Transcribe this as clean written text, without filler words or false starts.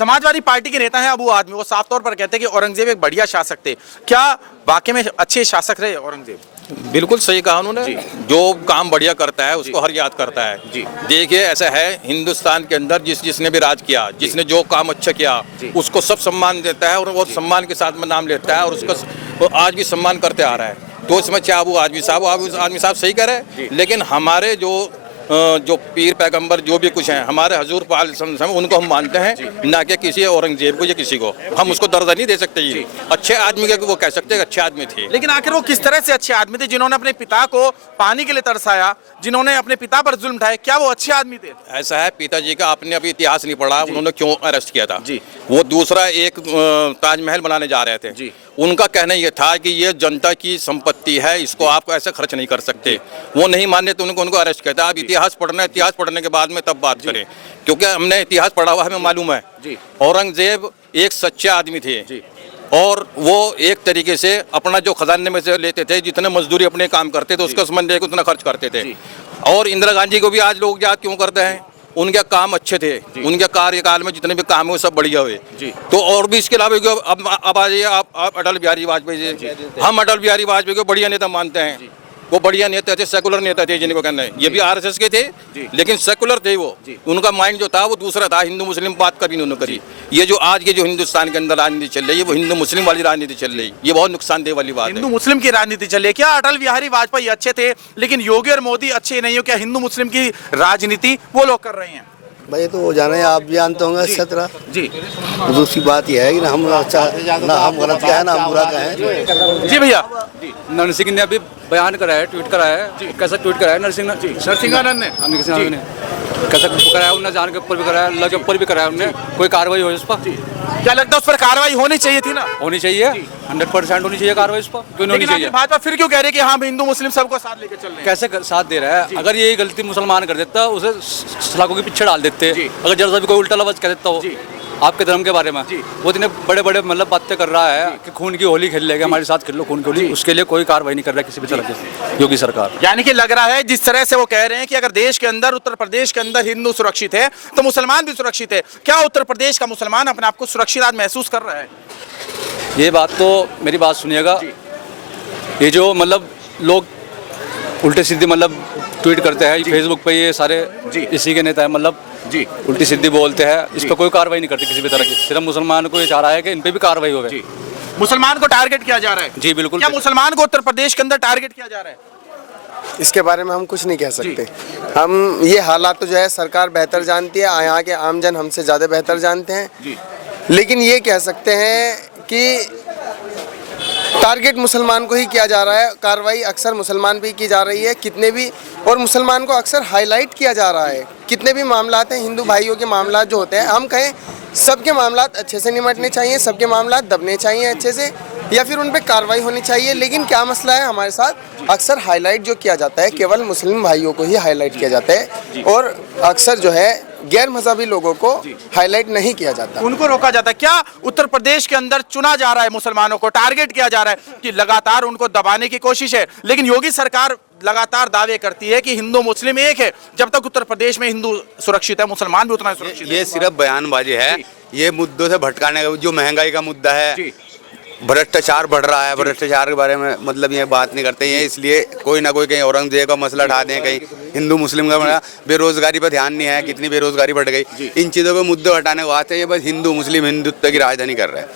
Samajwadi party के नेता हैं अबू आदमी, वो साफ तौर पर कहते हैं कि औरंगजेब एक बढ़िया शासक थे। क्या वाकई में अच्छे शासक रहे औरंगजेब? बिल्कुल सही कहा उन्होंने। जो काम बढ़िया करता है उसको हर याद करता है। जी। देखिए ऐसा है, हिंदुस्तान के अंदर जिसने भी राज किया, जिसने जो काम अच्छा किया, उसको सब सम्मान देता है और वो सम्मान के साथ में नाम लेता है और उसका वो आज भी सम्मान करते आ रहा है। तो इसमें चाहे वो आदमी साहब सही कह रहे हैं, लेकिन हमारे जो पीर पैगंबर जो भी कुछ हैं, हमारे हजूर पाक उनको हम मानते हैं, ना कि किसी औरंगजेब को या किसी को। हम उसको दर्जा नहीं दे सकते। ये अच्छे आदमी के वो कह सकते हैं अच्छे आदमी थे। लेकिन आखिर वो किस तरह से अच्छे आदमी थे जिन्होंने अपने पिता को पानी के लिए तरसाया, जिन्होंने अपने पिता पर जुल्म ढाए? क्या वो अच्छे आदमी थे? ऐसा है, पिताजी का आपने अभी इतिहास नहीं पढ़ा, उन्होंने क्यों अरेस्ट किया था। जी। वो दूसरा एक ताजमहल बनाने जा रहे थे। जी। उनका कहना ये था कि ये जनता की संपत्ति है, इसको आप ऐसे खर्च नहीं कर सकते। वो नहीं माने तो उनको अरेस्ट किया था। आप इतिहास पढ़ना, इतिहास पढ़ने के बाद में तब बात करें, क्योंकि हमने इतिहास पढ़ा हुआ, हमें मालूम है। औरंगजेब एक सच्चे आदमी थे और वो एक तरीके से अपना जो खजाने में से लेते थे, जितने मजदूरी अपने काम करते थे उसका संबंध उतना खर्च करते थे। और इंदिरा गांधी को भी आज लोग याद क्यों करते हैं? उनके काम अच्छे थे, उनके कार्यकाल में जितने भी काम हुए सब बढ़िया हुए। तो और भी इसके अलावा अब आ जाइए आप अटल बिहारी वाजपेयी जी। हम अटल बिहारी वाजपेयी को बढ़िया नेता मानते हैं। वो बढ़िया नेता थे, सेकुलर नेता थे जिनको कहना है। ये भी आरएसएस के थे, लेकिन सेकुलर थे वो। उनका माइंड जो था वो दूसरा था, हिंदू मुस्लिम बात कभी उन्होंने करी। ये जो आज के जो हिंदुस्तान के अंदर राजनीति चल रही है, वो हिंदू मुस्लिम वाली राजनीति चल रही है। ये बहुत नुकसानदेह वाली बात है। हिंदू मुस्लिम की राजनीति चल रही है। क्या अटल बिहारी वाजपेयी अच्छे थे लेकिन योगी और मोदी अच्छे नहीं हो? क्या हिंदू मुस्लिम की राजनीति वो लोग कर रहे हैं? भाई तो वो जाने, आप भी जानते होंगे अच्छी तरह। जी। दूसरी बात यह है कि ना हम गलत क्या है ना हम बुरा क्या है। जी भैया। नरसिंह सिंह ने अभी बयान कराया, ट्वीट कराया है। कैसा ट्वीट कराया नरसिंह नरसिंहानंद ने? कैसा कराया उन्होंने? जान के ऊपर भी कराया, अल्लाह के ऊपर भी कराया उन्होंने। कोई कार्रवाई हो इस पर? क्या लगता है उस पर कार्रवाई होनी चाहिए थी ना? होनी चाहिए, 100% होनी चाहिए कार्रवाई इस पर। क्यों नहीं होनी चाहिए? भाजपा फिर क्यों कह रही है कि हाँ हिंदू मुस्लिम सबको साथ लेकर चल रहे हैं? कैसे साथ दे रहा है? अगर ये गलती मुसलमान कर देता उसे सलाखों के पीछे डाल देते। अगर जरा भी कोई उल्टा लफ्ज कह देता हो आपके धर्म के बारे में, वो इतने बड़े बड़े मतलब बातें कर रहा है कि खून की होली खेल लेगा, हमारे साथ खेल लो खून की होली। उसके लिए कोई कार्रवाई नहीं कर रहा है किसी भी तरह की योगी सरकार। यानी कि लग रहा है जिस तरह से वो कह रहे हैं कि अगर देश के अंदर, उत्तर प्रदेश के अंदर हिंदू सुरक्षित है तो मुसलमान भी सुरक्षित है। क्या उत्तर प्रदेश का मुसलमान अपने आप को सुरक्षित आज महसूस कर रहा है? ये बात तो मेरी बात सुनिएगा, ये जो मतलब लोग उल्टे सीधे मतलब ट्वीट करते हैं फेसबुक पे, ये सारे इसी के नेता है, मतलब उल्टी सीधी बोलते हैं। इस पर कोई कार्रवाई नहीं करती किसी भी तरह की। सिर्फ मुसलमान को ये चाह रहा है कि इन पे भी कार्रवाई हो। मुसलमान को टारगेट किया जा रहा है? जी बिल्कुल। क्या मुसलमान को उत्तर प्रदेश के अंदर टारगेट किया जा रहा है? इसके बारे में हम कुछ नहीं कह सकते। हम ये हालात तो जो है सरकार बेहतर जानती है, यहाँ के आमजन हमसे ज़्यादा बेहतर जानते हैं। लेकिन ये कह सकते हैं कि टारगेट मुसलमान को ही किया जा रहा है। कार्रवाई अक्सर मुसलमान पे की जा रही है कितने भी, और मुसलमान को अक्सर हाईलाइट किया जा रहा है। कितने भी मामलात हैं, हिंदू भाइयों के मामलात जो होते हैं, हम कहें सबके मामलात अच्छे से निपटने चाहिए, सबके मामलात दबने चाहिए अच्छे से, या फिर उन पे कार्रवाई होनी चाहिए। लेकिन क्या मसला है हमारे साथ, अक्सर हाईलाइट जो किया जाता है केवल मुस्लिम भाइयों को ही हाईलाइट किया जाता है और अक्सर जो है गैर मजहबी लोगों को हाईलाइट नहीं किया जाता, उनको रोका जाता है। क्या उत्तर प्रदेश के अंदर चुना जा रहा है, मुसलमानों को टारगेट किया जा रहा है कि लगातार उनको दबाने की कोशिश है? लेकिन योगी सरकार लगातार दावे करती है कि हिंदू मुस्लिम एक है। जब तक उत्तर प्रदेश में हिंदू सुरक्षित है, मुसलमान भी उतना सुरक्षित है। ये सिर्फ बयानबाजी है। ये मुद्दों से भटकाने का, जो महंगाई का मुद्दा है, भ्रष्टाचार बढ़ रहा है, भ्रष्टाचार के बारे में मतलब ये बात नहीं करते हैं। इसलिए कोई ना कोई कहीं औरंगजेब का मसला उठा दें, कहीं हिंदू मुस्लिम का, बेरोजगारी पर ध्यान नहीं है, कितनी बेरोजगारी बढ़ गई। इन चीज़ों पे मुद्दे हटाने को आते हैं। ये बस हिंदू मुस्लिम हिंदुत्व की राजधानी कर रहे हैं।